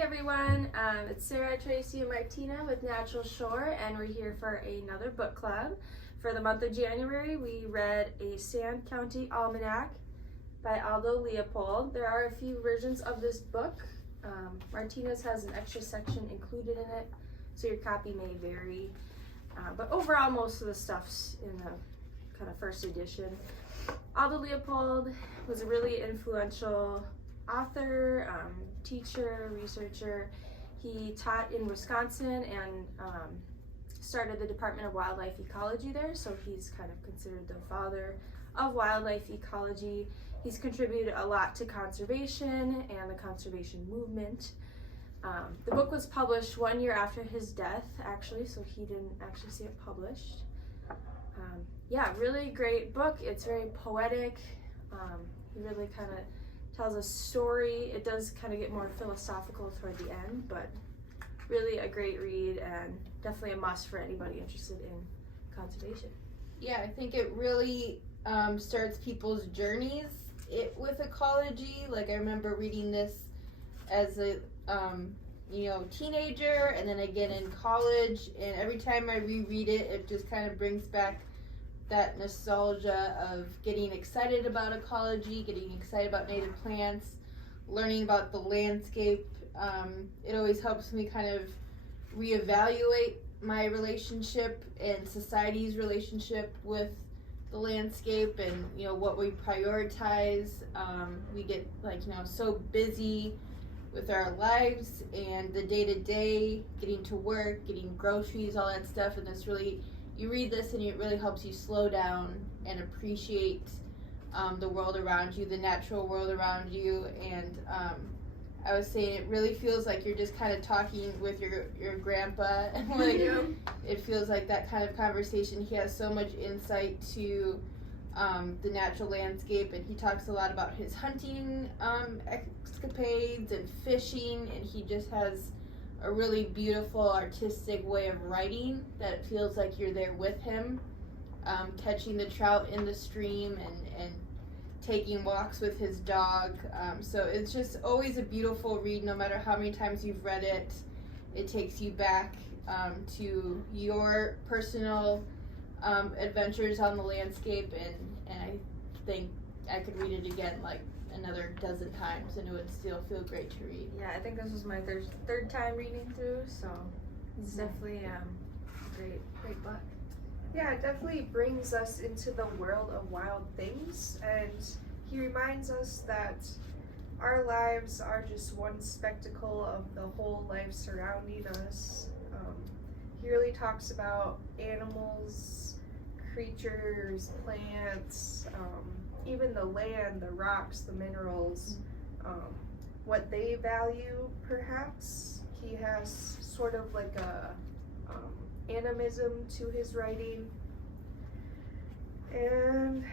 Hey everyone, it's Sarah, Tracy, and Martina with Natural Shore, and we're here for another book club. For the month of January, we read a Sand County Almanac by Aldo, Leopold. There are a few versions of this book. Martina's has an extra section included in it, so your copy may vary. But overall, most of the stuff's in the kind of first edition. Aldo Leopold was a really influential author, teacher, researcher. He taught in Wisconsin and started the Department of Wildlife Ecology there, so he's kind of considered the father of wildlife ecology. He's contributed a lot to conservation and the conservation movement. The book was published 1 year after his death, actually, so he didn't actually see it published. Yeah, really great book. It's very poetic. He really kind of tells a story. It does kind of get more philosophical toward the end, but really a great read and definitely a must for anybody interested in conservation. Yeah, I think it really starts people's journeys with ecology. Like, I remember reading this as a teenager, and then again in college, and every time I reread it, it just kind of brings back that nostalgia of getting excited about ecology, getting excited about native plants, learning about the landscape. It always helps me kind of reevaluate my relationship and society's relationship with the landscape and what we prioritize. We get so busy with our lives and the day-to-day, getting to work, getting groceries, all that stuff, and this really, you read this and it really helps you slow down and appreciate the world around you, the natural world around you. And I was saying it really feels like you're just kind of talking with your grandpa, and it feels like that kind of conversation. He has so much insight to the natural landscape, and he talks a lot about his hunting escapades and fishing, and he just has a really beautiful artistic way of writing that it feels like you're there with him, catching the trout in the stream and taking walks with his dog. So it's just always a beautiful read. No matter how many times you've read it, it takes you back to your personal adventures on the landscape, and I think I could read it again like another dozen times and it would still feel great to read. Yeah, I think this was my third time reading through, so it's definitely a great book. Yeah, it definitely brings us into the world of wild things, and he reminds us that our lives are just one spectacle of the whole life surrounding us. He really talks about animals, creatures, plants, even the land, the rocks, the minerals, what they value, perhaps. He has sort of like a animism to his writing, and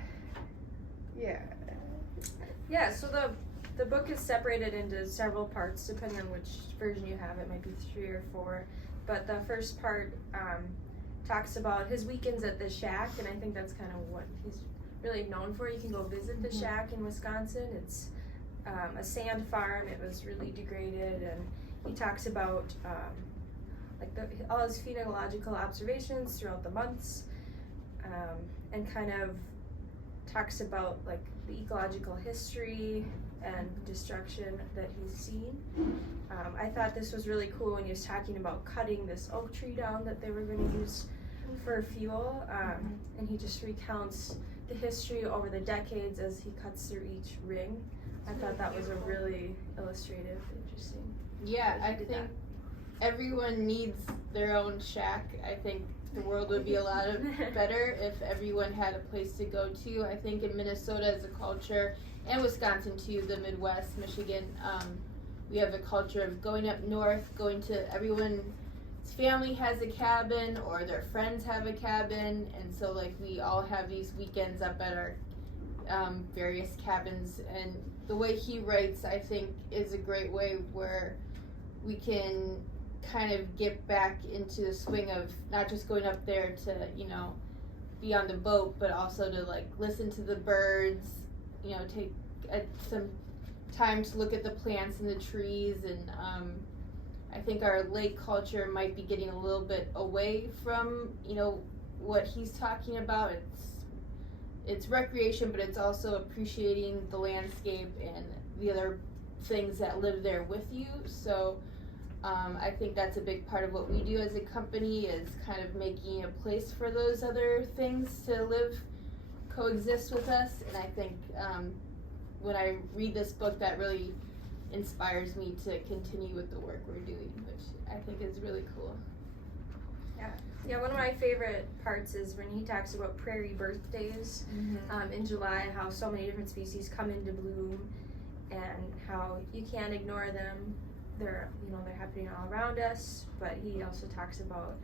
so the book is separated into several parts depending on which version you have. It might be 3 or 4, but the first part talks about his weekends at the shack, and I think that's kind of what he's really known for. You can go visit the shack in Wisconsin. It's a sand farm. It was really degraded, and he talks about all his phenological observations throughout the months, and kind of talks about like the ecological history and destruction that he's seen. I thought this was really cool when he was talking about cutting this oak tree down that they were going to use for fuel, and he just recounts the history over the decades as he cuts through each ring. I thought that was a really illustrative, interesting. Yeah, I think everyone needs their own shack. I think the world would be a lot better if everyone had a place to go to. I think in Minnesota as a culture, and Wisconsin too, the Midwest, Michigan, we have a culture of going up north, going to everyone's family has a cabin or their friends have a cabin, and so like we all have these weekends up at our various cabins. And the way he writes, I think, is a great way where we can kind of get back into the swing of not just going up there to be on the boat, but also to like listen to the birds, take some time to look at the plants and the trees, and I think our lake culture might be getting a little bit away from, what he's talking about. It's recreation, but it's also appreciating the landscape and the other things that live there with you. So I think that's a big part of what we do as a company, is kind of making a place for those other things to coexist with us. And I think when I read this book, that really inspires me to continue with the work we're doing, which I think is really cool. Yeah, one of my favorite parts is when he talks about prairie birthdays in July, how so many different species come into bloom and how you can't ignore them. They're happening all around us, but he also talks about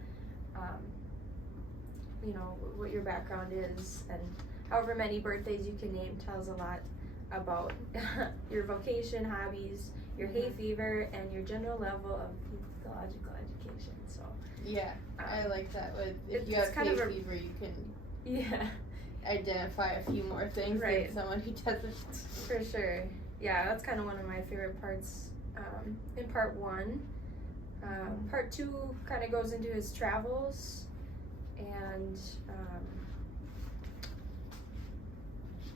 what your background is, and however many birthdays you can name tells a lot about your vocation, hobbies, your hay fever, and your general level of ecological education. So yeah, I like that. If you it's have kind hay of fever, you can identify a few more things than someone who doesn't. For sure. Yeah, that's kind of one of my favorite parts in part one. Part two kind of goes into his travels, and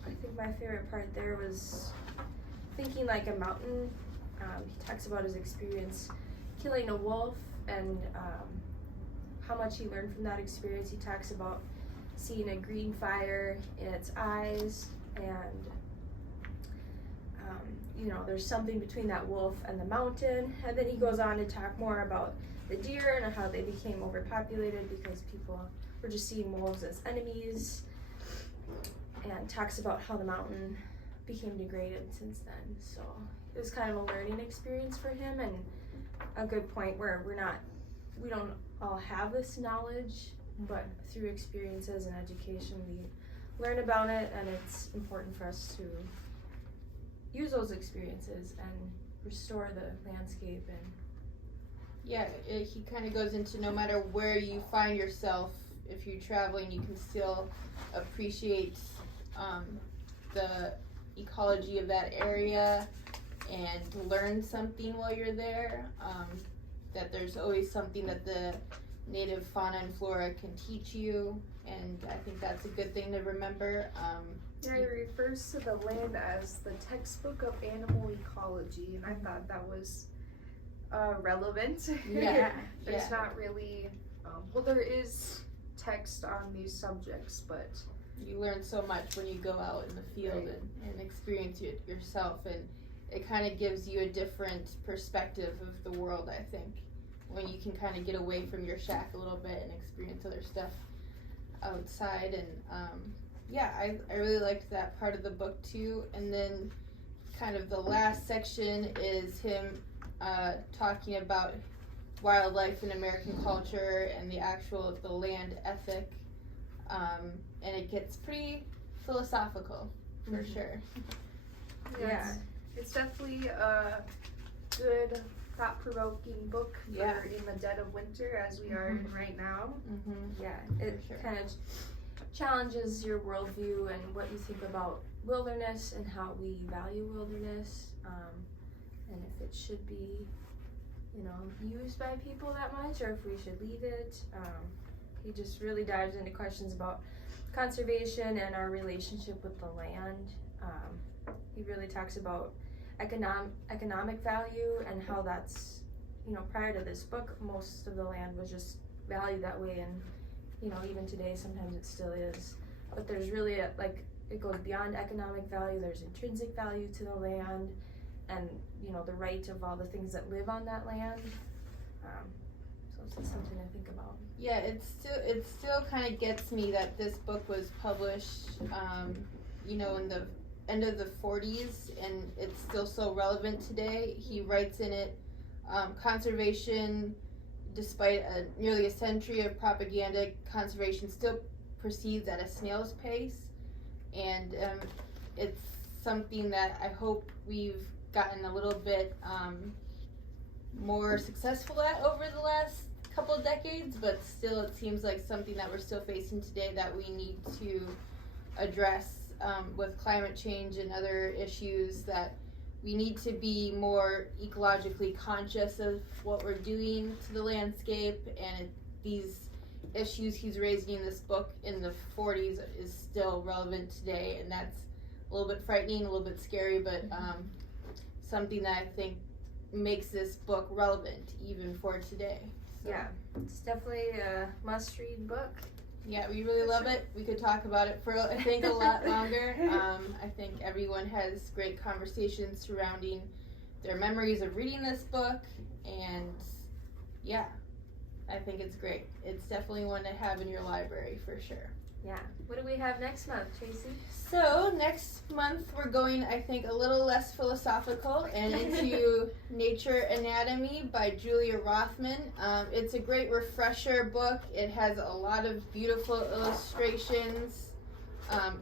I think my favorite part there was thinking like a mountain. He talks about his experience killing a wolf and how much he learned from that experience. He talks about seeing a green fire in its eyes, and there's something between that wolf and the mountain. And then he goes on to talk more about the deer and how they became overpopulated because people were just seeing wolves as enemies, and talks about how the mountain became degraded since then. So it was kind of a learning experience for him, and a good point where we don't all have this knowledge, but through experiences and education we learn about it, and it's important for us to use those experiences and restore the landscape. And he kind of goes into, no matter where you find yourself, if you're traveling, you can still appreciate the ecology of that area and learn something while you're there. That there's always something that the native fauna and flora can teach you, and I think that's a good thing to remember. He refers to the land as the textbook of animal ecology, and I thought that was relevant. There's not really, there is text on these subjects, but you learn so much when you go out in the field and experience it yourself, and it kind of gives you a different perspective of the world, I think, when you can kind of get away from your shack a little bit and experience other stuff outside. And I really liked that part of the book too. And then kind of the last section is him talking about wildlife in American culture and the land ethic, and it gets pretty philosophical for sure. It's definitely a good, thought-provoking book for in the dead of winter as we are in right now. It kind of challenges your worldview and what you think about wilderness and how we value wilderness, and if it should be used by people that much, or if we should leave it. He just really dives into questions about conservation and our relationship with the land. He really talks about economic value and how that's, prior to this book, most of the land was just valued that way, and even today sometimes it still is. But there's really it goes beyond economic value. There's intrinsic value to the land, and the right of all the things that live on that land. So it's just something to think about. Yeah, it still kind of gets me that this book was published, in the end of the 40s, and it's still so relevant today. He writes in it, conservation, despite nearly a century of propaganda, conservation still proceeds at a snail's pace, and it's something that I hope we've gotten a little bit more successful at over the last couple of decades, but still it seems like something that we're still facing today that we need to address with climate change and other issues, that we need to be more ecologically conscious of what we're doing to the landscape, and these issues he's raising in this book in the 40s is still relevant today, and that's a little bit frightening, a little bit scary, but something that I think makes this book relevant even for today. So, Yeah, it's definitely a must-read book. yeah, we really love it. We could talk about it for, I think, a lot longer. I think everyone has great conversations surrounding their memories of reading this book, and yeah, I think it's great. It's definitely one to have in your library for sure. Yeah. What do we have next month, Tracy? So next month we're going, I think, a little less philosophical and into Nature Anatomy by Julia Rothman. It's a great refresher book. It has a lot of beautiful illustrations.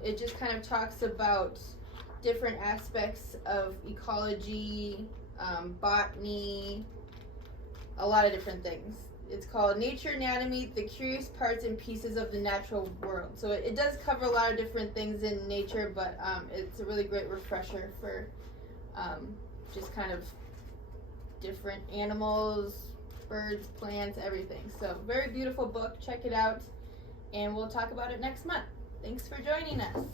It just kind of talks about different aspects of ecology, botany, a lot of different things. It's called Nature Anatomy, The Curious Parts and Pieces of the Natural World. So it does cover a lot of different things in nature, but it's a really great refresher for just kind of different animals, birds, plants, everything. So very beautiful book. Check it out, and we'll talk about it next month. Thanks for joining us.